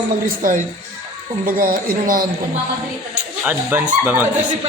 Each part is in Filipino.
mag-restart. Kumbaga, inunahan ko. Advance ba mag-isip?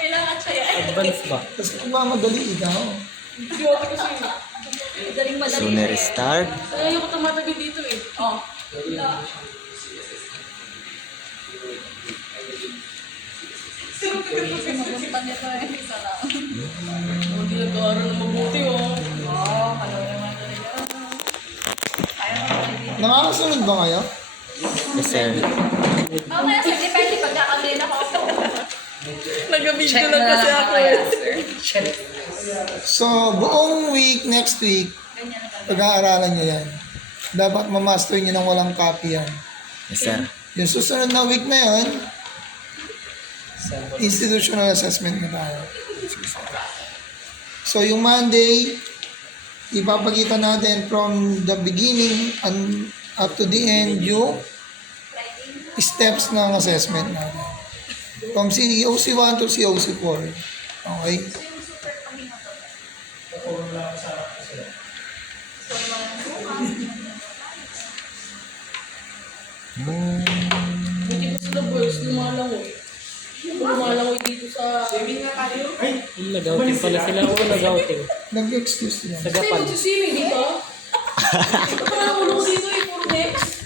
Kailangan siya yan. Advance ba? Tapos kung mamadali ikaw. Galing madali. Sooner restart. Ay, ako tumatagal dito eh. Oh. Mapunta nito eh. Isa lang. Hindi nag-aaral na mabuti oh. Oo, kalawin naman talaga. Nakakasunod ba kayo? Yes, sir. Mamaya sir, depende pagkakagaling ako. Nag-video lang kasi ako eh. So, buong week, next week, pag-aaralan nyo yan. Dapat mamaster nyo nang walang copy yan. Yes, sir. Yung susunod na week na yun, institutional assessment na tayo. So, yung Monday, ipapakita natin from the beginning and up to the end yung steps ng assessment natin. From COC 1 to COC 4. Okay? Hindi ko sila boys, lumalangoy. Lumalangoy dito sa... Nag-outing pala sila. Oo, nag-outing. Nag-excuse nila. Sa Kasi Gapan. magsisiling dito. Ito pa ang ulo ko dito eh, puro next.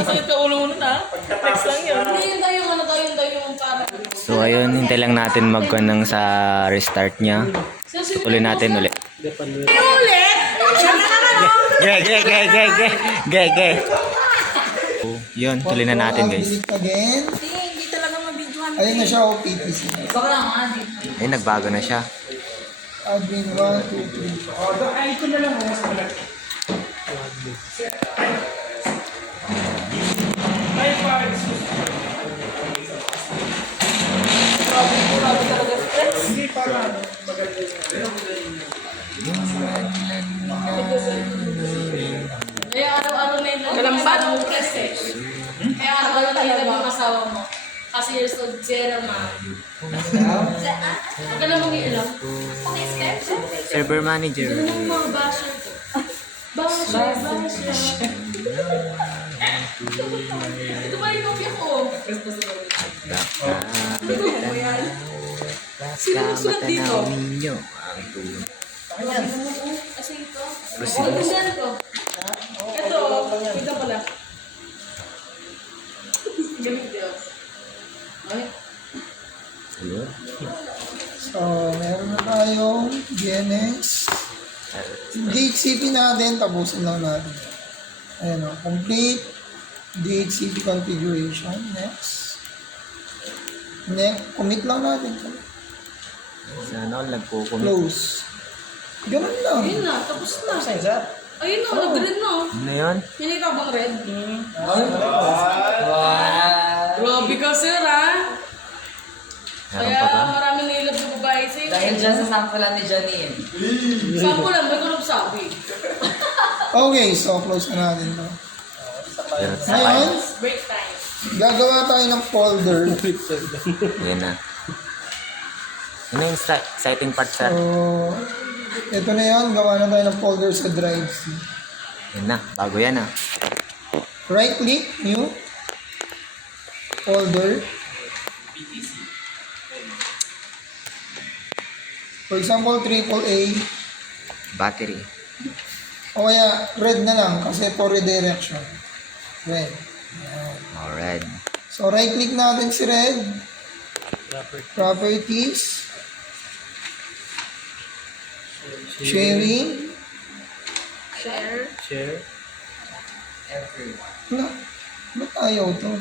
Masakit ka ulo mo nun ha? Next lang yun. Hindi, yun tayo, ano tayo, yun tayo yung para. So, ayun, hintay lang natin mag-con sa restart niya. Tuloy natin ulit. Gapan. Ge. Yun, tuloy na natin, guys. Delete again. Hindi talaga mabidyohan. Ayun na siya, OPTC. Baka lang ha, Ay, nagbago na siya. Admin 1, 2, 3. Grabe talaga stress. Kaya araw-araw na yun. Kalambat mo stress eh. Kaya araw-araw na yun ang asawa mo. Kasi you're so gentleman. Huwag ka na mag-iilang. Pang-step. Server manager. Ano yung mga basher ko? Basher. Ito ba yung kopya ko? Sino nagsulat dito? Ninyo ang tulong. Kasi ito. Proceed. Oh, ganda to. Ito, ito pala. Gamit yun. Ay. Ayun. So, meron na tayong DNS. DHCP natin, tapusin lang natin. Ayan o, complete DHCP configuration. Next. Commit lang natin. Sana all nagpo-commit. Close. Ganun lang. Ayun na, tapos na. Ayun na, nag-red na. Ano na yun? Hindi ka bang red? Grabe ka, sir, ha? Meron Kaya pa ba? marami nilab sa babae sa'yo. Dahil dyan sa sampulan ni Janine. Sampo lang, may kulog sabi. Okay, so close na natin to. Meron sa Ngayon, Break time. gagawa tayo ng folder. Ayan na. Yun na yung exciting part, sir. So, ito na yun. Gawa na tayo ng folder sa Drive C. Yun na. Bago yan, ah. Right click, new, folder. For example, AAA. Battery. O kaya, red na lang kasi for redirection. Red. Alright. So, right click natin si red. Properties. Sharing. Share. Share. Wala. Ba't ayaw to?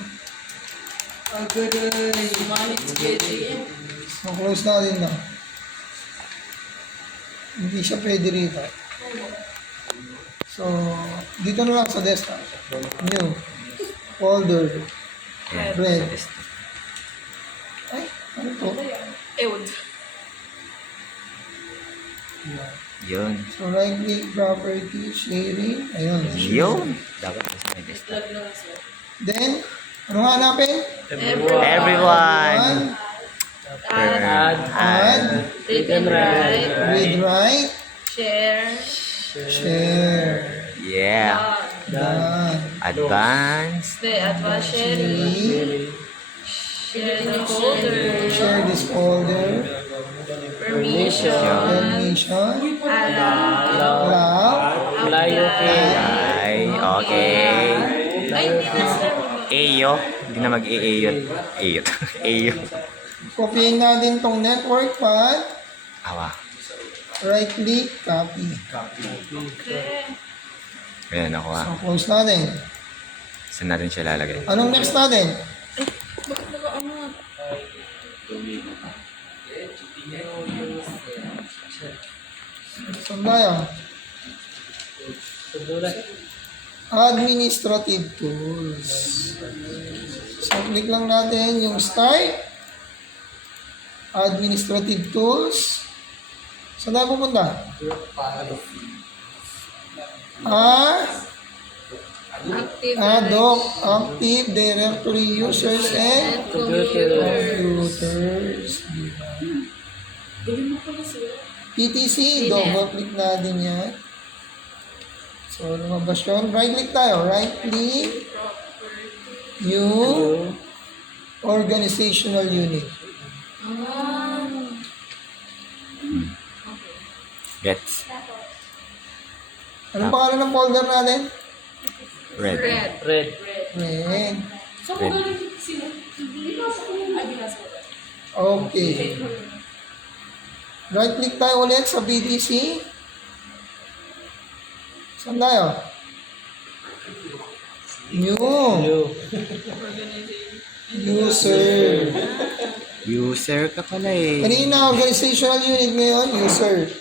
Manage KJM. So, close natin na. Hindi siya pwede rito. So, dito na lang sa desktop. New. Folder. Ayan. Red. Sa desktop. Ay, ano to? Ewan. Yun. So, right click, property, sharing. Ayun. Yun. Dapat sa may desktop. Vlog na lang, sir. Then, ano hanapin? Everyone. Add. Read and write. Read, write. Share. Share. Yeah. Advance. The advanced sharing. Sharing the folder. Share this folder. Permission. Permission. Allow. Allow. Layo Ay, okay. Ay, hindi na sir. Eyo. Hindi na mag-e-eyo. Eyo. Eyo. Copyin natin tong network path. Awa. Right click, copy. Okay. Ayan, ako ha. So, close natin. Saan natin siya lalagay? Anong next natin? Bakit naka-ano? Saan tayo? Administrative tools. So, click lang natin yung start. Administrative tools. Saan tayo pupunta? Active Active Directory Users and Computers. PTC, double click natin yan. So, lumabas yun. Right click tayo. Right click. New Organizational Unit. Gets. Anong pangalan ng folder natin? Red. Red. Red. Red. So, kung galing sino? Ay, binasa ko. Okay. Right click tayo ulit sa BTC. Saan tayo? New. User. User ka pala eh. Kanina, organizational unit, ngayon, user.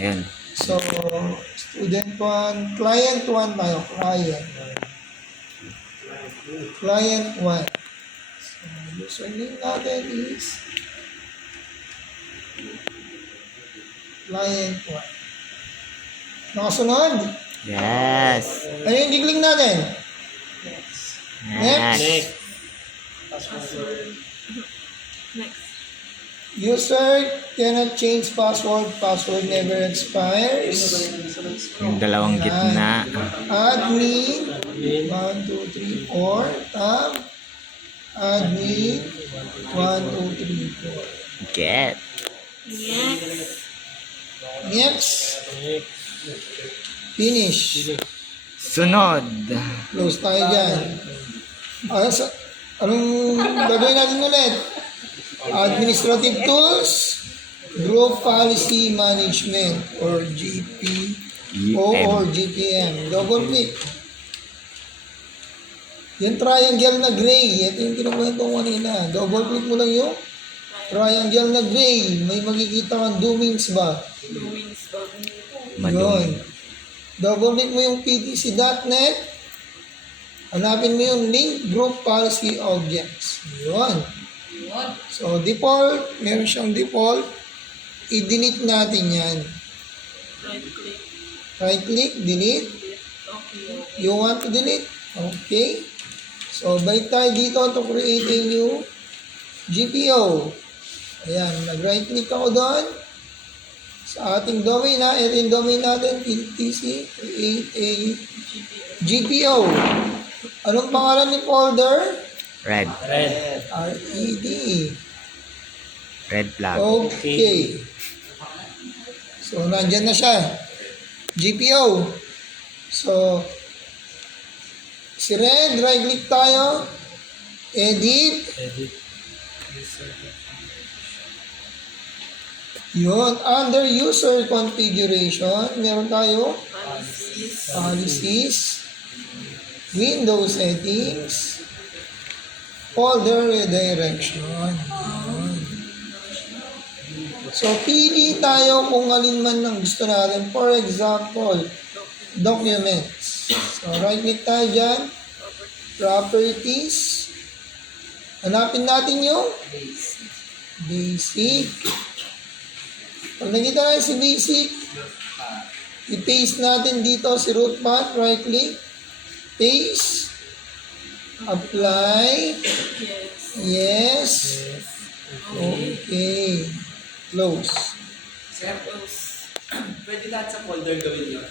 Ayan. So, student 1, client 1 tayo, client. Client 1. So, username natin is client 1. Nakasunod? Yes. Ano yung gigling natin? Next. Next. User cannot change password. Password never expires. Yung dalawang gitna. Admin 1, 2, 3, 4 tab. Admin 1, 2, 3, 4. Get. Next. Finish. Sunod. Close tayo dyan. Anong gagawin natin ulit? Administrative Tools, Group Policy Management or GPO or GPM. Double click. Yung triangle na gray, ito yung kinukwento ko kanina. Double click mo lang yung triangle na gray. May makikita kang domains ba? Yun. Double click mo yung ptc.net. Hanapin mo yung link group policy objects. Yun. So, default, meron siyang default. I-delete natin yan. Right click, delete. You want to delete? Okay. So, balik tayo dito to create a new GPO. Ayan, nag-right click ako doon. Sa ating domain na, ito yung domain natin, PTC, create a GPO. Anong pangalan ni folder? Red. Red. RED. Red flag. Okay. So, nandyan na siya. GPO. So, si Red, right click tayo. Edit. Edit. Yun. Under user configuration, meron tayo policies, Windows settings, folder redirection. Yun. So, pili tayo kung alin man ang gusto natin. For example, documents. So, right click tayo dyan. Properties. Hanapin natin yung basic. Pag nakita natin si basic, i-paste natin dito si root path. Right click. Paste. Apply. Yes. Okay. Close. Sir, pwede lahat sa folder gawin yun.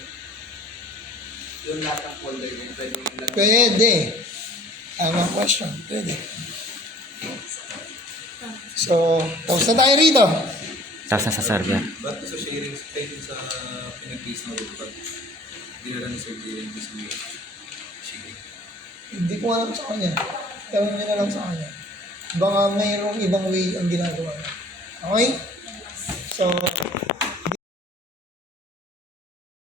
Pwede. Tamang question. Pwede. So, tapos na tayo rito. Tapos na sa server. Ba't sa sharing space sa pinag-case ng root pad? Hindi na lang sa sharing sa sharing. Hindi ko alam sa kanya. Tawin nyo na lang sa kanya. Baka mayroong ibang way ang ginagawa. Okay? So,